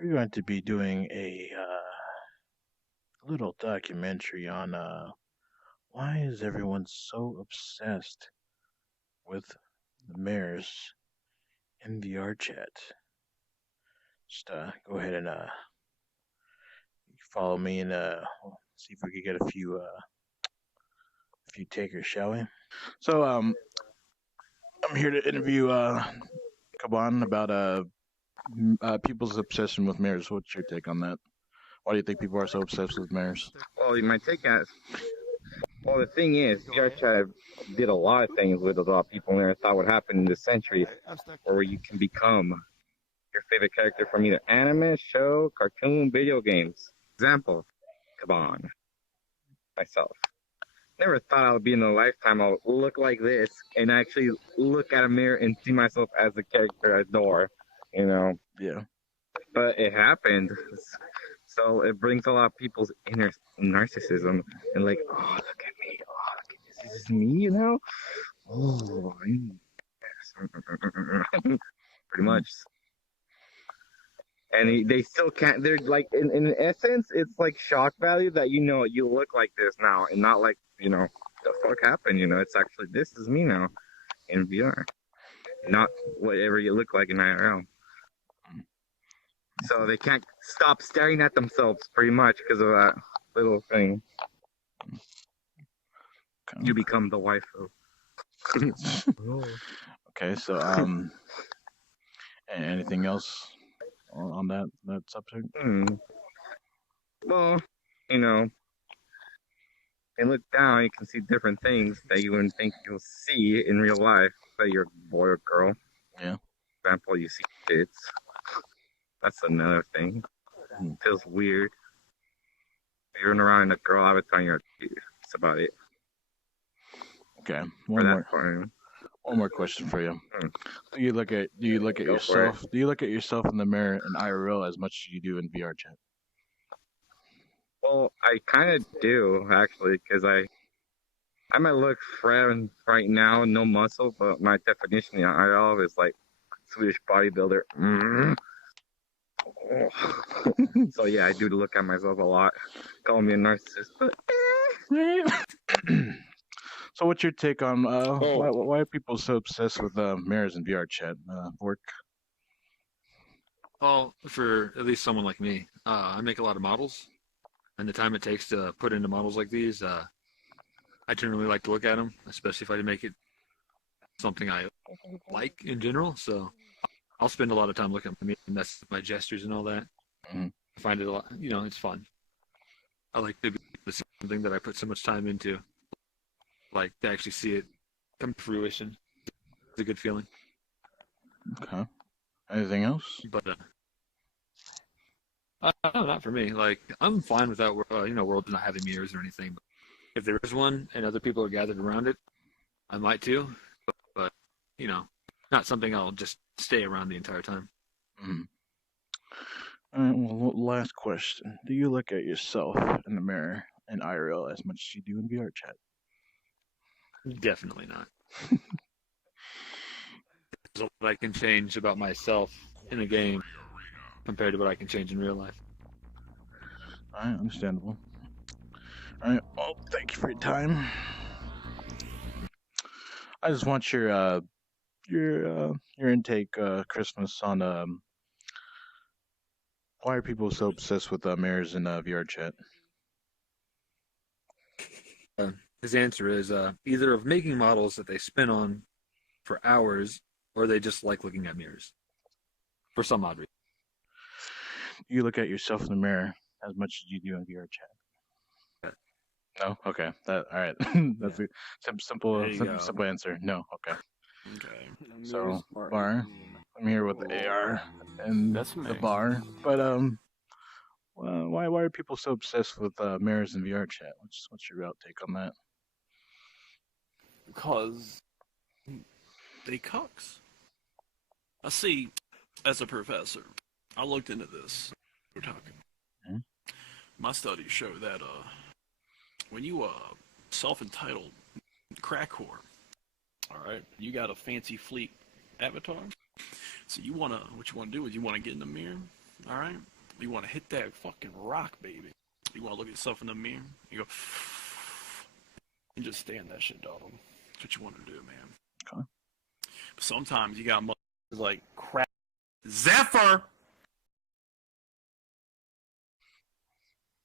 We're going to be doing a little documentary on why is everyone so obsessed with the mares in VRChat. Just go ahead and follow me and see if we could get a few takers, shall we? So I'm here to interview Kaban about people's obsession with mares. What's your take on that? Why do you think people are so obsessed with mares? Well, my take on well, the thing is, VRChat did a lot of things with a lot of people never thought would happen in this century, where you can become your favorite character from either anime, show, cartoon, video games. Example, Kaban. Myself. Never thought I would be in a lifetime I would look like this and actually look at a mirror and see myself as the character I adore, you know. Yeah. But it happened. So it brings a lot of people's inner narcissism and like, oh, look at me. Oh, look at this. This is me, you know? Oh, pretty Mm. much. And they still can't. They're like, in essence, it's like shock value that you look like this now, and not like the fuck happened. It's actually this is me now in VR, not whatever you look like in IRL. So they can't stop staring at themselves, pretty much, because of that little thing. Okay. You become the waifu. Okay, so anything else on that subject? Well, you know, and look down, you can see different things that you wouldn't think you'll see in real life. That you're a boy or girl. Yeah. For example, you see kids. That's another thing. It feels weird. You're running around in a girl avatar, you're that's about it. Okay. One more question for you. Do you look at Go yourself? Do you look at yourself in the mirror in IRL as much as you do in VRChat? Well, I kind of do actually, because I might look friend right now, no muscle, but my definition in IRL is like Swedish bodybuilder. So yeah, I do look at myself a lot. Call me a narcissist, but So, what's your take on why are people so obsessed with mirrors in VRChat? Work. Well, for at least someone like me, I make a lot of models, and the time it takes to put into models like these, I generally like to look at them, especially if I make it something I like in general. So I'll spend a lot of time looking at me, and that's my gestures and all that. Mm-hmm. I find it a lot, it's fun. I like to be something that I put so much time into, like to actually see it come to fruition. It's a good feeling. Okay. Anything else? But no, not for me. Like I'm fine with that. World not having mirrors or anything. But if there is one and other people are gathered around it, I might too. But not something I'll just stay around the entire time. Mm-hmm. Well, last question. Do you look at yourself in the mirror in IRL as much as you do in VRChat? Definitely not. There's what I can change about myself in a game compared to what I can change in real life. All right, understandable. All right. Well, thank you for your time. I just want your intake, Christmas on why are people so obsessed with mirrors in VRChat? His answer is either of making models that they spin on for hours, or they just like looking at mirrors for some odd reason. You look at yourself in the mirror as much as you do in VRChat. No, okay. All right. That's a simple answer. No, okay. Okay. So bar, I'm here with the AR and the bar, but why are people so obsessed with mirrors in VRChat? What's your outtake on that? Because they cucks. I see, as a professor, I looked into this. Otaku. Hmm? My studies show that when you self-entitled crack whore, all right, you got a fancy fleet avatar. So what you want to do is you want to get in the mirror All right. You want to hit that fucking rock, baby. You want to look at yourself in the mirror. You go, and just stay in that shit, dog. That's what you want to do, man. Okay. But sometimes you got motherfuckers like crap. Zephyr.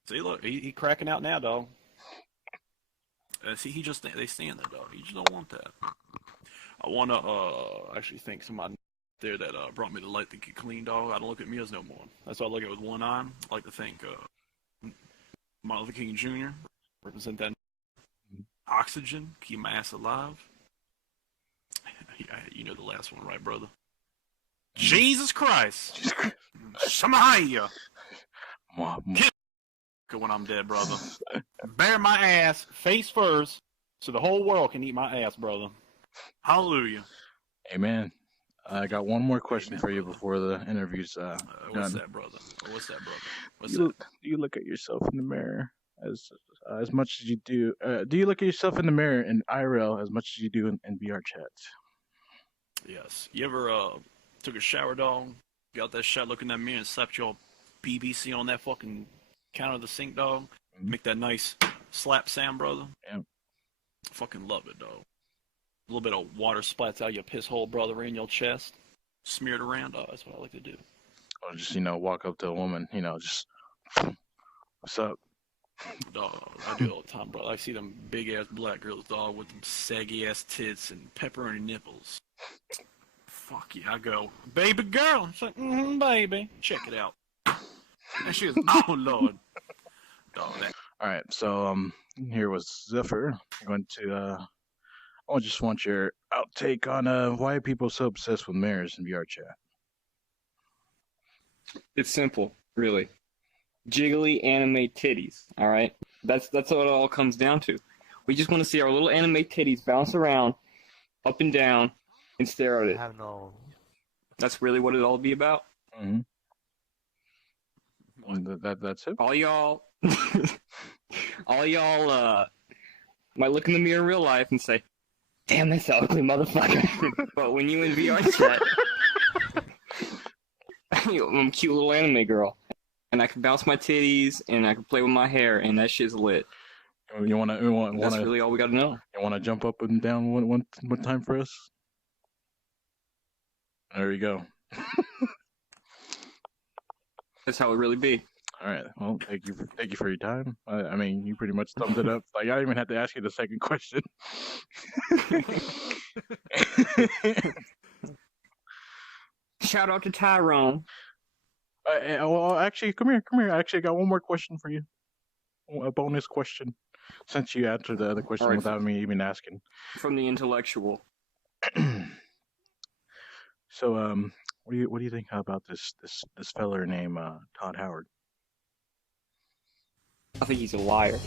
See, look, he cracking out now, dog. See, they stand there, dog. You just don't want that. I want to actually thank somebody there that brought me the light to get clean, dog. I don't look at mirrors no more. That's why I look at it with one eye. I like to thank Martin Luther King Jr. Represent that oxygen, keep my ass alive. You know the last one, right, brother? Jesus Christ! Shemaiah! When I'm dead, brother. Bear my ass face first, so the whole world can eat my ass, brother. Hallelujah. Amen. I got one more question for you before the interview's what's done. that, brother? What's that, brother? What's Do that? you look at yourself in the mirror as much as you do? Do you look at yourself in the mirror in IRL as much as you do in VRChat? Yes. You ever took a shower, dog? Got that shot, look in that mirror, and slapped your BBC on that fucking counter of the sink, dog? Mm-hmm. Make that nice slap sound, brother. Yeah. Fucking love it, dog. A little bit of water splats out your piss hole, brother, in your chest. Smeared around, dog. That's what I like to do. Or just, walk up to a woman, just, what's up? Dog, I do it all the time, bro. I see them big ass black girls, dog, with them saggy ass tits and pepperoni nipples. Fuck yeah, I go, baby girl. It's like, baby. Check it out. And she goes, oh lord. Dog, that. All right, so here was Zephyr. I'm going to I just want your outtake on why are people so obsessed with mirrors in VRChat. It's simple, really. Jiggly anime titties, all right? That's what it all comes down to. We just want to see our little anime titties bounce around, up and down, and stare at it. I have no. That's really what it all be about. Mm-hmm. That's it. All y'all might look in the mirror in real life and say, "Damn, that's an ugly motherfucker." But when you in VR chat, I'm a cute little anime girl, and I can bounce my titties and I can play with my hair, and that shit's lit. You want That's really all we got to know. You want to jump up and down one time for us? There you go. That's how it really be. All right. Well, thank you for your time. I mean, you pretty much summed it up. Like, I don't even have to ask you the second question. Shout out to Tyrone. Well, actually, come here. I actually got one more question for you. A bonus question, since you answered the other question Right. without me even asking. From the intellectual. So, what do you think about this feller named Todd Howard? I think he's a liar.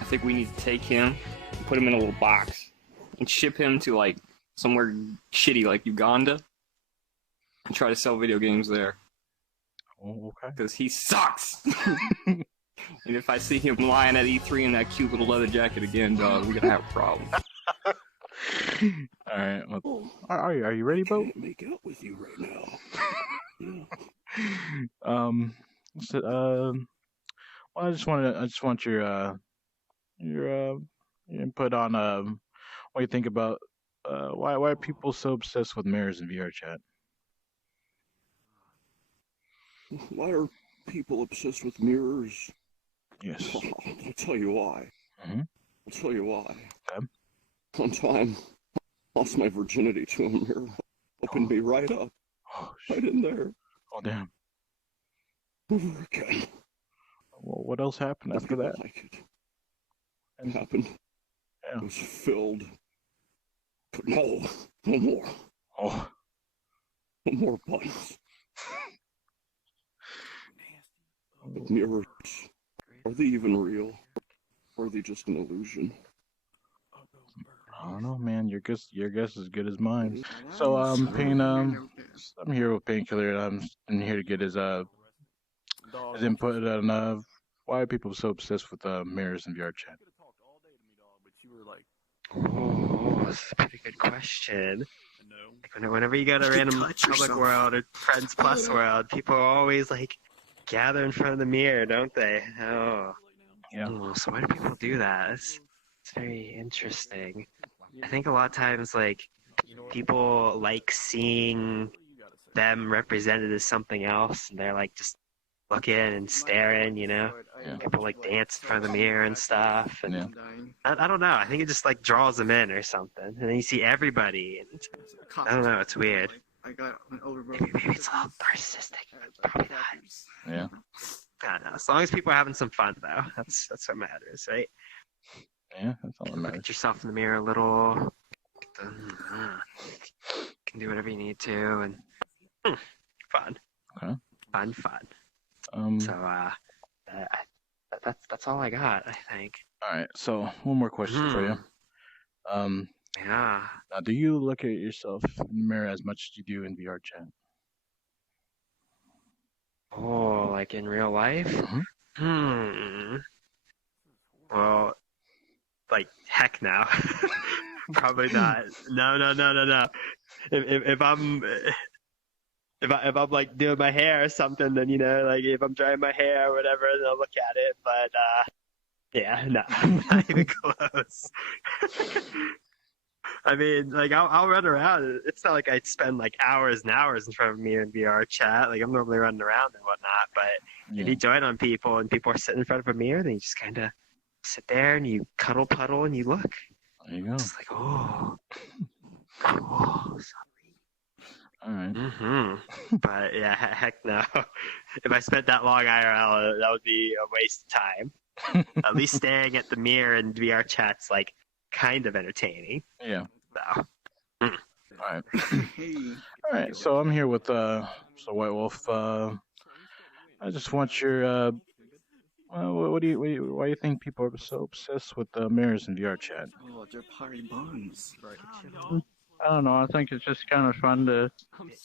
I think we need to take him and put him in a little box and ship him to like somewhere shitty like Uganda and try to sell video games there. Oh, okay. Because he sucks. And if I see him lying at E3 in that cute little leather jacket again, dog, we're gonna have a problem. All right. Well, are you ready, Bo? Can't make out with you right now. Well, I just want your input on what you think about why are people so obsessed with mirrors in VRChat? Why are people obsessed with mirrors? Yes. I'll tell you why. Mm-hmm. I'll tell you why. Okay. One time, I lost my virginity to a mirror. Opened me right up. Oh, Right in there. Oh, damn. Over again. Well, what else happened after that? Like it. It happened. Yeah. It was filled. But no more. Oh. No more buttons. But mirrors, are they even real? Or are they just an illusion? I don't know, man. Your guess is as good as mine. So, Pain, I'm here with Painkiller, and I'm here to get his input on why are people so obsessed with mirrors in VRChat. Oh, that's a pretty good question. Like whenever you go to random public world or Friends Plus world, people always like gather in front of the mirror, don't they? Oh. Yeah. Oh, so why do people do that? It's very interesting. I think a lot of times, like, people like seeing them represented as something else, and they're like just looking and staring, you know? Yeah. People like dance in front of the mirror and stuff. And Yeah. I don't know. I think it just like draws them in or something. And then you see everybody, and I don't know. It's weird. Maybe it's a little narcissistic. Probably not. Yeah. I don't know. As long as people are having some fun, though, that's what matters, right? Yeah, that's all that Look matters. at yourself in the mirror a little. Can do whatever you need to, and fun. Okay. Fun. So that's all I got, I think. All right. So one more question for you. Yeah. Now, do you look at yourself in the mirror as much as you do in VRChat? Oh, like in real life? Mm-hmm. Well, like heck no. Probably not. No. If I'm like doing my hair or something, then like if I'm drying my hair or whatever, then I'll look at it. But yeah, no, not even close. I mean, like I'll run around. It's not like I'd spend like hours and hours in front of me in VRChat. Like I'm normally running around and whatnot. But if you join on people and people are sitting in front of a mirror, then you just kind of sit there and you cuddle puddle and you look. There you go. It's like, oh, sorry. All right. But yeah, heck no. If I spent that long IRL, that would be a waste of time. At least staring at the mirror in VRChat's like kind of entertaining. Yeah. So. All right. All right. So I'm here with so White Wolf. I just want your why do you think people are so obsessed with mirrors in VRChat? Oh, they're party buns. I don't know. I think it's just kind of fun to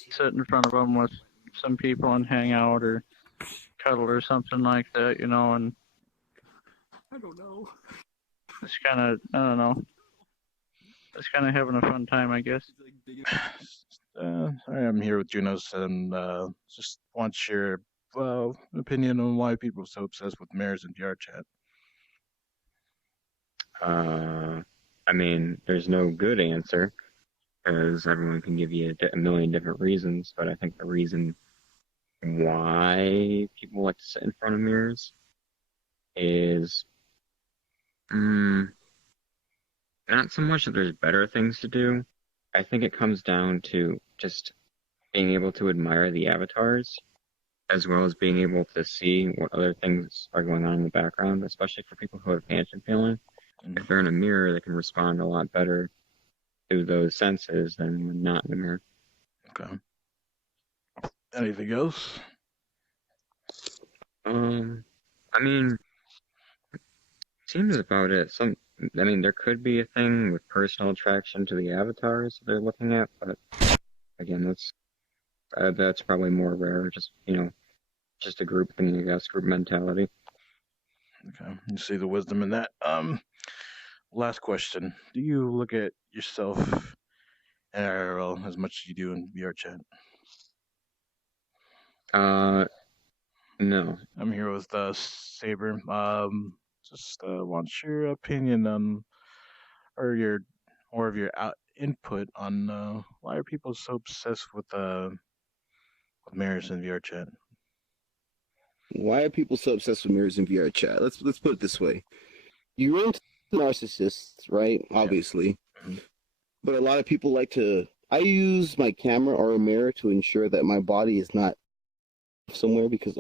sit in front of them with some people and hang out or cuddle or something like that, and I don't know. it's kind of, I don't know. It's kind of having a fun time, I guess. I'm here with Junos and just want your opinion on why people are so obsessed with mirrors in VRChat. I mean, there's no good answer because everyone can give you a million different reasons, but I think the reason why people like to sit in front of mirrors is not so much that there's better things to do. I think it comes down to just being able to admire the avatars as well as being able to see what other things are going on in the background, especially for people who have attention feeling. If they're in a mirror, they can respond a lot better to those senses than when not in the mirror. Okay. Anything else? I mean, seems about it. There could be a thing with personal attraction to the avatars they're looking at, but again, that's probably more rare. Just a group thing, I guess, group mentality. Okay, you see the wisdom in that. Last question: do you look at yourself in IRL as much as you do in VRChat? No. I'm here with Saber. Just want your opinion on, or more of your input on why are people so obsessed with mirrors in VRChat? Why are people so obsessed with mirrors in VRChat? Let's put it this way: you run into narcissists, right? Obviously, but a lot of people like to. I use my camera or a mirror to ensure that my body is not somewhere because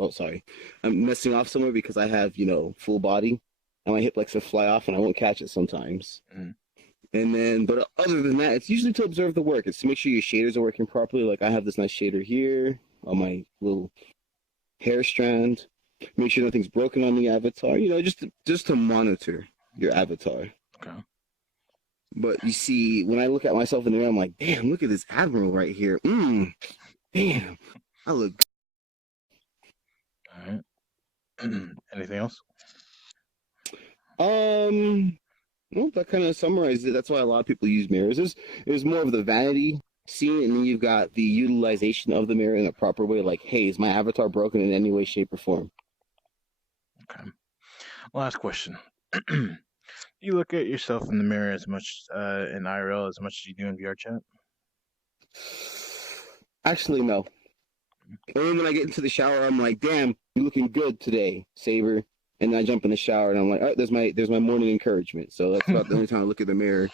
I'm messing off somewhere because I have full body and my hip likes to fly off and I won't catch it sometimes. And then, but other than that, it's usually to observe the work. It's to make sure your shaders are working properly. Like I have this nice shader here on my little hair strand. Make sure nothing's broken on the avatar. Just to monitor your avatar. Okay. But you see, when I look at myself in the mirror, I'm like, damn, look at this admiral right here. Damn, I look good. All right. Anything else? Well, that kind of summarizes it. That's why a lot of people use mirrors. There's more of the vanity scene, and then you've got the utilization of the mirror in a proper way. Like, hey, is my avatar broken in any way, shape, or form? Okay. Last question. You look at yourself in the mirror as much in IRL as much as you do in VR chat? Actually, no. Only when I get into the shower, I'm like, damn, you're looking good today, Saber. And then I jump in the shower and I'm like, oh, there's my morning encouragement. So that's about the only time I look at the mirror.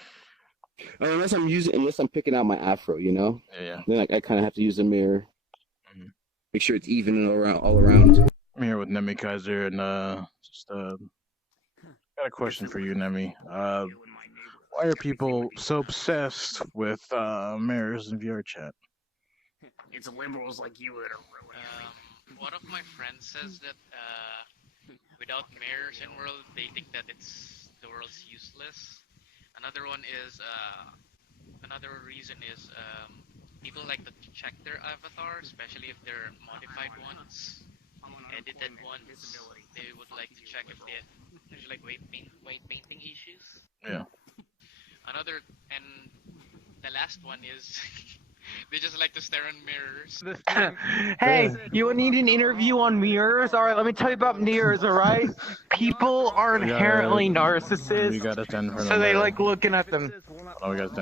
Unless I'm picking out my afro, you know? Yeah. Then I kind of have to use the mirror. Make sure it's even and all around. I'm here with Nemi Kaiser, and just got a question for you, Nemi. Why are people so obsessed with mirrors in VR chat? It's liberals like you that are ruining everything. One of my friends says that without mirrors in world, they think that the world's useless. Another one is another reason is people like to check their avatar, especially if they're modified ones, edited ones. They would like to check if there's like white painting issues. Yeah. And the last one is they just like to stare in mirrors. Hey, you need an interview on mirrors? All right, let me tell you about mirrors, all right? People are inherently narcissists, so they like looking at them.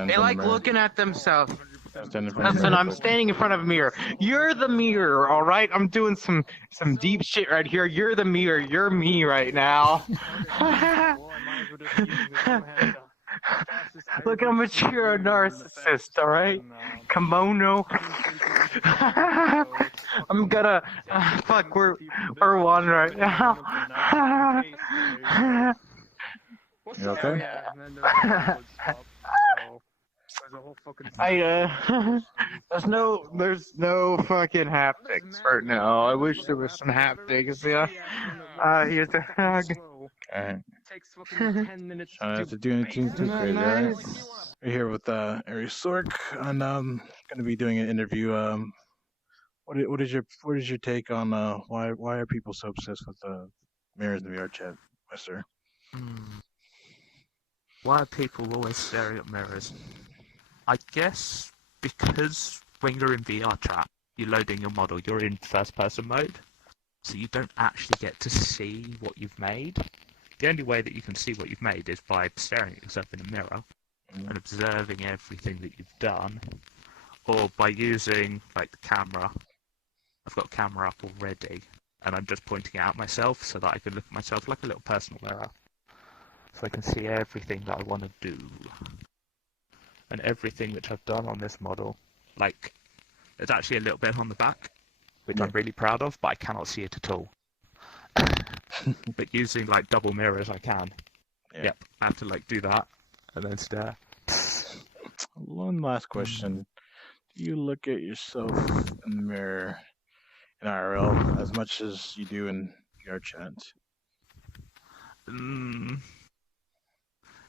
They like looking at themselves. Listen, I'm standing in front of a mirror. You're the mirror, all right? I'm doing some deep shit right here. You're the mirror. You're me right now. Look how much you're a narcissist, all right? Kimono. I'm gonna fuck. We're one right now. You okay? There's no fucking haptics right now. I wish there was some haptics. Yeah. Here's a hug. Alright. Trying not to do anything too crazy, alright? We're here with Ari Sork, and gonna be doing an interview. What is your take on why are people so obsessed with mirrors in VR chat, sir? Why are people always staring at mirrors? I guess because when you're in VR chat, you're loading your model, you're in first-person mode, so you don't actually get to see what you've made. The only way that you can see what you've made is by staring at yourself in a mirror and observing everything that you've done, or by using like the camera. I've got a camera up already, and I'm just pointing it out myself so that I can look at myself like a little personal mirror, so I can see everything that I want to do. And everything which I've done on this model, like, there's actually a little bit on the back, which I'm really proud of, but I cannot see it at all. But using, like, double mirrors, I can. Yeah. Yep, I have to, like, do that, and then stare. One last question. Do you look at yourself in the mirror in IRL as much as you do in VR chat?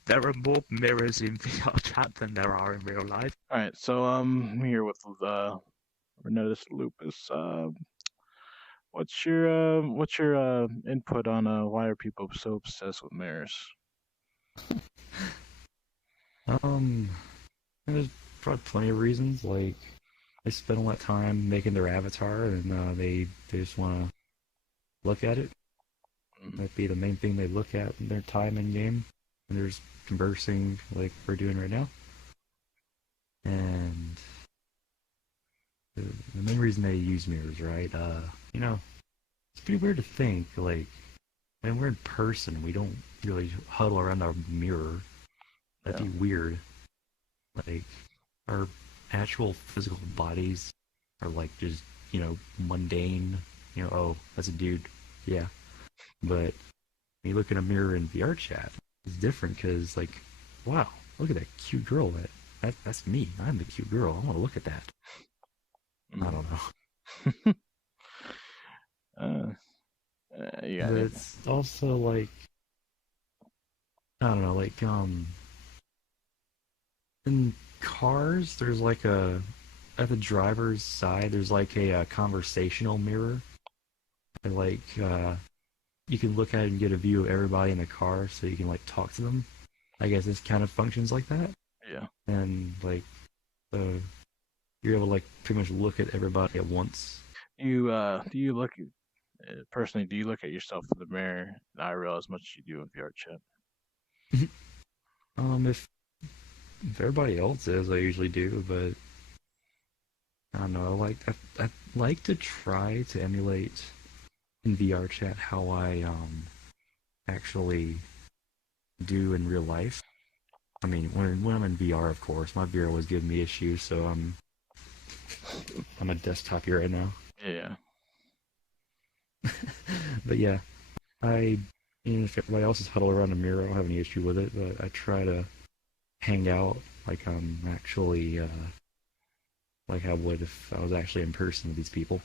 There are more mirrors in VR chat than there are in real life. Alright, so I'm here with Renatus Lupus. What's your input on why are people so obsessed with mirrors? There's probably plenty of reasons. Like, they spend all that time making their avatar, and they just want to look at it. That'd be the main thing they look at in their time in game. And there's conversing like we're doing right now. And the main reason they use mirrors, right? You know, it's pretty weird to think, like, when we're in person, we don't really huddle around our mirror. That'd be weird. Like, our actual physical bodies are like just, you know, mundane. You know, oh, that's a dude. Yeah. But when you look in a mirror in VR chat, it's different because, like, wow, look at that cute girl. That's me. I'm the cute girl. I want to look at that. I don't know. Yeah. But it's also like, I don't know, like, in cars, there's like at the driver's side, there's like a conversational mirror. And like, you can look at it and get a view of everybody in the car so you can, like, talk to them. I guess this kind of functions like that. Yeah. And, like, the you're able to like pretty much look at everybody at once. Do you look personally? Do you look at yourself in the mirror in IRL as much as you do in VR chat? If everybody else is, I usually do, but I don't know. I like to try to emulate in VR chat how I actually do in real life. I mean, when I'm in VR, of course, my VR was giving me issues, so I'm a desktop here right now. Yeah. But yeah, if everybody else is huddled around a mirror, I don't have any issue with it. But I try to hang out like I'm actually like I would if I was actually in person with these people.